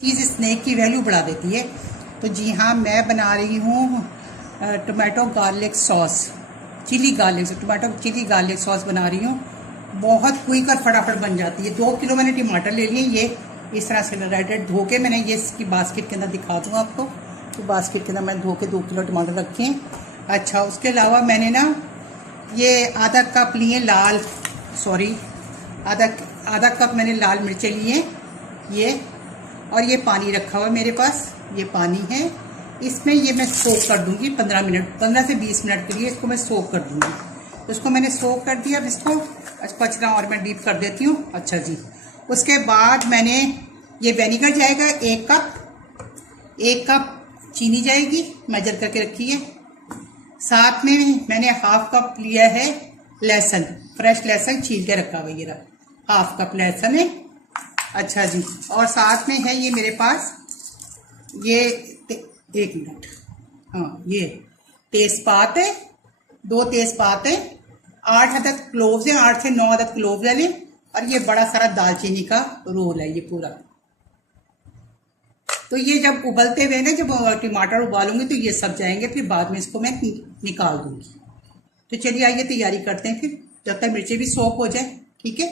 Cheese snack की value बढ़ा देती है। तो जी हाँ, मैं बना रही हूँ tomato garlic sauce, chilli garlic, tomato chilli garlic sauce बना रही हूँ। बहुत क्विक और फटाफट बन जाती है। 2 किलो मैंने टमाटर ले लिए, ये इस तरह से रेड धो के मैंने ये इसकी बास्केट के अंदर दिखा दूँगा आपको। तो बास्केट के अंदर मैंने धो के 2 किलो टमाटर रखे हैं। अच्छा, उसके अलावा मैंने ना ये आधा कप लिए आधा कप मैंने लाल मिर्चें लिए ये, और ये पानी रखा हुआ मेरे पास, ये पानी है। इसमें ये मैं सोक कर दूंगी 15 से 20 मिनट के लिए इसको मैं सोक कर दूंगी। तो इसको मैंने सोक कर दिया। अब इसको पचना और मैं डीप कर देती हूँ। अच्छा जी, उसके बाद मैंने ये वेनिगर जाएगा 1 कप चीनी जाएगी, मेजर करके रखी है। साथ में मैंने हाफ कप लिया है लहसुन, फ्रेश लहसुन छील के रखा हुआ, ये हाफ कप लहसुन है। अच्छा जी, और साथ में है ये मेरे पास ये 1 मिनट, हाँ, ये तेज़पात है, 2 तेज़पात है, 8 अदद क्लोव्स है, 8 से 9 अदद क्लोव्स है, और ये बड़ा सारा दालचीनी का रोल है ये पूरा। तो ये जब उबलते हुए ना, जब टमाटर उबालूंगी तो ये सब जाएंगे, फिर बाद में इसको मैं निकाल दूंगी। तो चलिए आइए तैयारी करते हैं, फिर जब तक मिर्ची भी सोक हो जाए। ठीक है,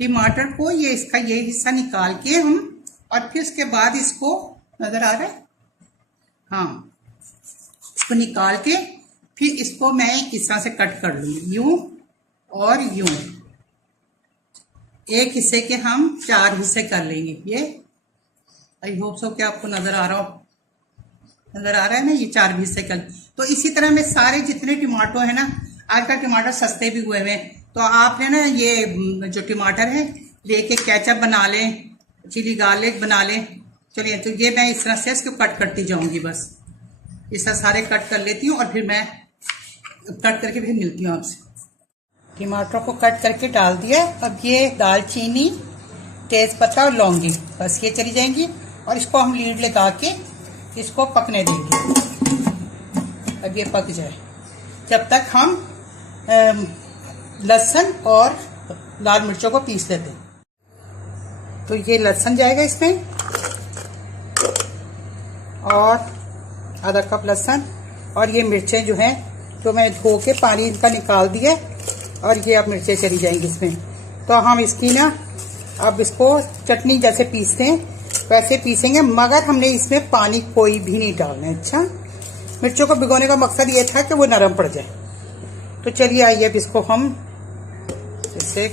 टमाटर को इसका ये हिस्सा निकाल के हम, और फिर उसके बाद इसको, नजर आ रहा है, हाँ, इसको निकाल के फिर इसको मैं इस तरह से कट कर लूंगी, यूं और यूं। एक हिस्से के हम 4 हिस्से कर लेंगे। ये आई होप सो कि आपको नजर आ रहा है ना, ये 4 हिस्से कर। तो इसी तरह में सारे जितने टमाटो है ना, आजकल टमाटर सस्ते भी हुए हैं, तो आपने ना ये जो टमाटर है लेके केचप बना लें, चिली गार्लिक बना लें। चलिए, तो ये मैं इस तरह से इसको कट करती जाऊंगी, बस इस तरह सारे कट कर लेती हूँ, और फिर मैं कट करके फिर मिलती हूँ आपसे। टमाटर को कट करके डाल दिया। अब ये दालचीनी, तेज़पत्ता और लौंगी, बस ये चली जाएंगी, और इसको हम लीड लगा के इसको पकने देंगे। अब ये पक जाए, जब तक हम लहसुन और लाल मिर्चों को पीस लेते हैं। तो ये लहसुन जाएगा इसमें, और आधा कप लहसुन, और ये मिर्चें जो हैं, तो मैं धो के पानी इनका निकाल दिया, और ये अब मिर्चें चली जाएंगी इसमें। तो हम इसकी ना, अब इसको चटनी जैसे पीसते हैं वैसे पीसेंगे, मगर हमने इसमें पानी कोई भी नहीं डालना है। अच्छा, मिर्चों को भिगोने का मकसद ये था कि वो नरम पड़ जाए। तो चलिए आइए, अब इसको हम जैसे